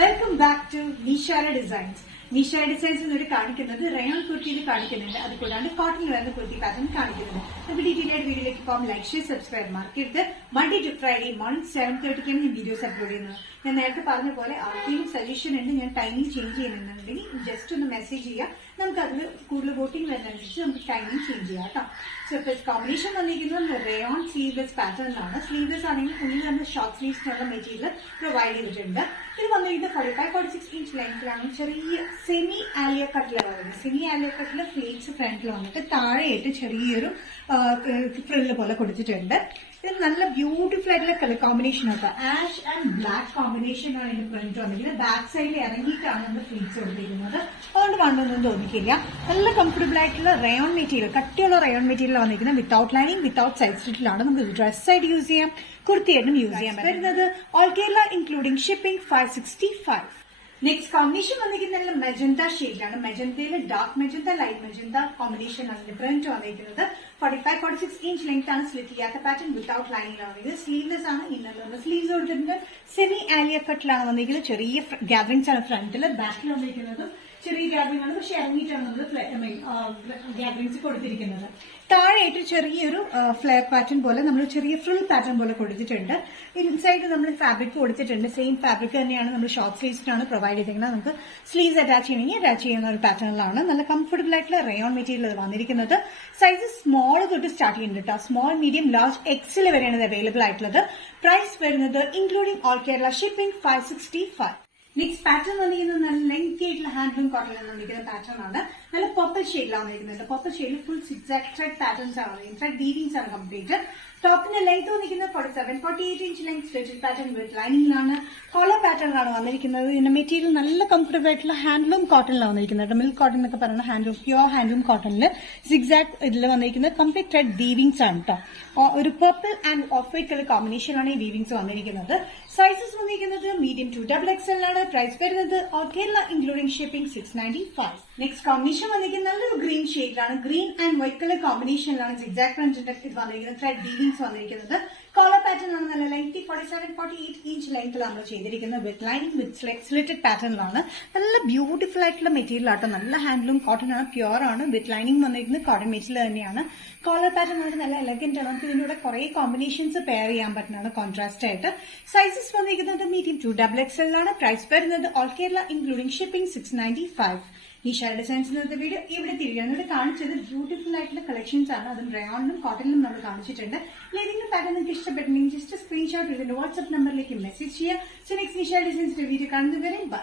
Welcome back to Nishara designs. Nishara designs എന്നൊരു കാണിക്കുന്നത് rayon കുർത്തിയിൽ കാണിക്കുന്നുണ്ട്. അത് കൂടാണ്ട് കോട്ടണിൽ വരുന്ന കുർത്തി പാറ്റേൺ കാണിക്കുന്നുണ്ട്. നമുക്ക് ഡീറ്റെയിൽ ആയിട്ട് വീഡിയോയിലേക്ക് പോകാം. Like share subscribe market Monday to Friday morning 7:30 ഞാൻ വീഡിയോസ് അപ്ലോഡ് ചെയ്യുന്നത്. ഞാൻ നേരത്തെ പറഞ്ഞ പോലെ ആർക്കെങ്കിലും സജഷൻ ഉണ്ട്, ഞാൻ ടൈമിംഗ് ചേഞ്ച് ചെയ്യുന്നുണ്ടെങ്കിൽ ജസ്റ്റ് ഒന്ന് മെസ്സേജ് ചെയ്യാം. നമുക്ക് അതിൽ കൂടുതൽ വോട്ടിംഗ് വരുന്നതനുസരിച്ച് നമുക്ക് ടൈമിംഗ് ചേഞ്ച് ചെയ്യാം കേട്ടോ. സോ ഇപ്പോൾ കോമ്പിനേഷൻ വന്നിരിക്കുന്നത് റയോൺ സ്ലീവ്ലെസ് പാറ്റേണിലാണ്. സ്ലീവ്ലെസ് ആണെങ്കിൽ ഉള്ളിൽ നമ്മൾ ഷോർട്ട് സ്ലീവ്സിനുള്ള മെറ്റീരിയൽ പ്രൊവൈഡ് ചെയ്തിട്ടുണ്ട്. ഇത് വന്നിരിക്കുന്നത് 45-46 ഇഞ്ച് ലെങ്ത്തിലാണ്. ചെറിയ സെമി ആലിയ കട്ടിലാണ് വരുന്നത്. സെമി ആലിയ കട്ടില് ഫ്ലേറ്റ്സ് ഫ്രണ്ടിൽ വന്നിട്ട് താഴെയായിട്ട് ചെറിയൊരു ഫ്രില്ല് പോലെ കൊടുത്തിട്ടുണ്ട്. ഇത് നല്ല ബ്യൂട്ടിഫുൾ ആയിട്ടുള്ള കളർ കോമ്പിനേഷൻ ആണ്. ആഷ് ആൻഡ് ബ്ലാക്ക് കോമ്പിനേഷൻ ആണ് ഇതിന്റെ പ്രിന്റ് വന്നിരിക്കുന്നത്. ബാക്ക് സൈഡിൽ ഇറങ്ങിയിട്ടാണ് നമ്മൾ ഫ്ലീറ്റ്സ് കൊടുത്തിരിക്കുന്നത്. അതുകൊണ്ട് വന്നൊന്നും തോന്നിക്കില്ല. നല്ല കംഫർട്ടബിൾ ആയിട്ടുള്ള റയോൺ മെറ്റീരിയൽ, കട്ടിയുള്ള റയോൺ മെറ്റീരിയൽ വന്നിരിക്കുന്നത്. വിത്തൌട്ട് ലൈനിങ്, വിത്തൌട്ട് സൈഡ് സ്റ്റിച്ചിലാണ്. നമുക്ക് ഡ്രസ് ആയിട്ട് യൂസ് ചെയ്യാം, കുർത്തിയായിട്ടും യൂസ് ചെയ്യാൻ വരുന്നത്. All Kerala including shipping 565. Next combination വന്നിരിക്കുന്നത് മെജന്ത ഷെയ്ഡിലാണ്. മെജന്തയിൽ dark magenta, light magenta combination അതിന്റെ പ്രിന്റ് വന്നിരിക്കുന്നത്. 45-46 ഇഞ്ച് ലെങ്ത് ആണ്. സ്ലിറ്റ് ചെയ്യാത്ത പാറ്റേൺ വിത്തൌട്ട് ലൈനിലാണ് വന്നിരിക്കുന്നത്. സ്ലീവ്ലെസ് ആണ്. ഇന്നർ സ്ലീവ്സ് കൊടുത്തിട്ടുണ്ട്. സെമി ആലിയ കട്ടിലാണ് വന്നിരിക്കുന്നത്. ചെറിയ ഗ്യാദറിംഗ്സ് ആണ് ഫ്രണ്ടില്. ബാക്കിൽ വന്നിരിക്കുന്നത് ചെറിയ ഗ്യാദറിംഗ് ആണ്, പക്ഷെ ഇറങ്ങിയിട്ടാണ് നമ്മൾ ഗ്യാദറിംഗ്സ് കൊടുത്തിരിക്കുന്നത്. താഴെയായിട്ട് ചെറിയൊരു ഫ്ലെയർ പാറ്റേൺ പോലെ നമ്മൾ ചെറിയ ഫ്രിൽ പാറ്റേൺ പോലെ കൊടുത്തിട്ടുണ്ട്. ഇൻസൈഡ് നമ്മൾ ഫാബ്രിക് കൊടുത്തിട്ടുണ്ട്. സെയിം ഫാബ്രിക് തന്നെയാണ് നമ്മൾ ഷോർട്ട് സ്ലീവ്സിനാണ് പ്രൊവൈഡ് ചെയ്തിരിക്കുന്നത്. നമുക്ക് സ്ലീവ്സ് അറ്റാച്ച് ചെയ്യണമെങ്കിൽ അറ്റാച്ച് ചെയ്യുന്ന ഒരു പാറ്റേണിലാണ്. നല്ല കംഫർട്ടബിൾ ആയിട്ടുള്ള റയോൺ മെറ്റീരിയൽ വന്നിരിക്കുന്നത്. സൈസ് സ്മോൾ തൊട്ട് സ്റ്റാർട്ട് ചെയ്യുന്നുണ്ട് കേട്ടോ. സ്മോൾ, മീഡിയം, ലാർജ്, എക്സിൽ വരെയാണ് ഇത് അവൈലബിൾ ആയിട്ടുള്ളത്. പ്രൈസ് വരുന്നത് including all Kerala shipping 565. Next pattern വന്നിരിക്കുന്നത് നല്ല ലെങ്തി ആയിട്ടുള്ള ഹാൻഡ്ലൂം കോട്ടണിൽ വന്നിരിക്കുന്ന പാറ്റേൺ ആണ്. നല്ല പർപ്പിൾ ഷെയ്ഡിലാണ് വന്നിരിക്കുന്നത്. പർപ്പിൾ ഷെയ്ഡിൽ ഫുൾ സിക്സാക് ത്രെഡ് പാറ്റേൺസ് ആണ് വന്നിരിക്കുന്നത്. ത്രെഡ് വീവിംഗ്സ് ആണ് കംപ്ലീറ്റ്. ടോപ്പിന്റെ ലെങ്ത് വന്നിരിക്കുന്നത് 47-48 inch length stretched pattern with ലൈനിങ്ങിലാണ്. കോളർ പാറ്റേണിലാണ് വന്നിരിക്കുന്നത്. ഇതിന്റെ മെറ്റീരിയൽ നല്ല കംഫർട്ടബിൾ ആയിട്ടുള്ള ഹാൻഡ്ലൂം കോട്ടണിലാണ് വന്നിരിക്കുന്നത്. മിൽക്ക് കോട്ടൺ എന്നൊക്കെ പറയുന്ന ഹാൻഡ്ലൂം, പ്യുവർ ഹാൻഡ്ലൂം കോട്ടണിൽ സിക്സാക് ഇതിൽ വന്നിരിക്കുന്നത് കംപ്ലീറ്റ് ത്രെഡ് വീവിംഗ്സ് ആണ് കേട്ടോ. ഒരു purple and off white colour കോമ്പിനേഷനാണ് ഈ വീവിംഗ്സ് വന്നിരിക്കുന്നത്. സൈസസ് വന്നിരിക്കുന്നത് മീഡിയം ടു XXL ആണ്. പ്രൈസ് വരുന്നത് all Kerala including shipping 695. Next combination വന്നിരിക്കുന്നത് നല്ലൊരു ഗ്രീൻ ഷെയ്ഡിലാണ്. ഗ്രീൻ ആൻഡ് വൈറ്റ് കളർ കോമ്പിനേഷനിലാണ് സിക്സാക് പ്രിന്റിന്റെ ഇത് വന്നിരിക്കുന്നത്. ത്രെഡ് വീവിംഗ്സ് വന്നിരിക്കുന്നത്. കോളർ പാറ്റേൺ ആണ് നല്ല ലെങ്തി 47-48 ഇഞ്ച് ലെങ്ത്തിലാണ് നമ്മൾ ചെയ്തിരിക്കുന്നത്. വിത്ത് ലൈനിങ്, വിത്ത് സ്ലിറ്റഡ് പാറ്റേണിലാണ്. നല്ല ബ്യൂട്ടിഫുൾ ആയിട്ടുള്ള മെറ്റീരിയൽ ആട്ടോ. നല്ല ഹാൻഡ്ലൂം കോട്ടൺ ആണ്, പ്യുവർ ആണ്. വിത്ത് ലൈനിങ് വന്നിരിക്കുന്നത് കോട്ടൺ മെറ്റീരിയൽ തന്നെയാണ്. കോളർ പാറ്റേൺ ആണ് നല്ല എലഗന്റ് ആണ്. നമുക്ക് ഇതിന്റെ കൂടെ കുറെ കോമ്പിനേഷൻസ് പെയർ ചെയ്യാൻ പറ്റുന്നതാണ് കോൺട്രാസ്റ്റ് ആയിട്ട്. സൈസസ് വന്നിരിക്കുന്നത് മീഡിയം ടു XXL ആണ്. പ്രൈസ് വരുന്നത് all Kerala including shipping 695. Nishara designs ഇന്നത്തെ വീഡിയോ ഇവിടെ തിരികെ കാണിച്ചത് ബ്യൂട്ടിഫുൾ ആയിട്ടുള്ള കളക്ഷൻസ് ആണ്. അതും റയോണിലും കോട്ടണിലും നമ്മൾ കാണിച്ചിട്ടുണ്ട്. ഏതെങ്കിലും പാറ്റേൺ നിങ്ങൾക്ക് ഇഷ്ടപ്പെട്ടിട്ടുണ്ടെങ്കിൽ ജസ്റ്റ് സ്ക്രീൻഷോട്ട് ഇതിന്റെ വാട്സ്ആപ്പ് നമ്പറിലേക്ക് മെസ്സേജ് ചെയ്യുക. സോ നെക്സ്റ്റ് നിഷാര ഡിസൈൻസിന്റെ വീഡിയോ കാണുന്നതുവരെ ബൈ.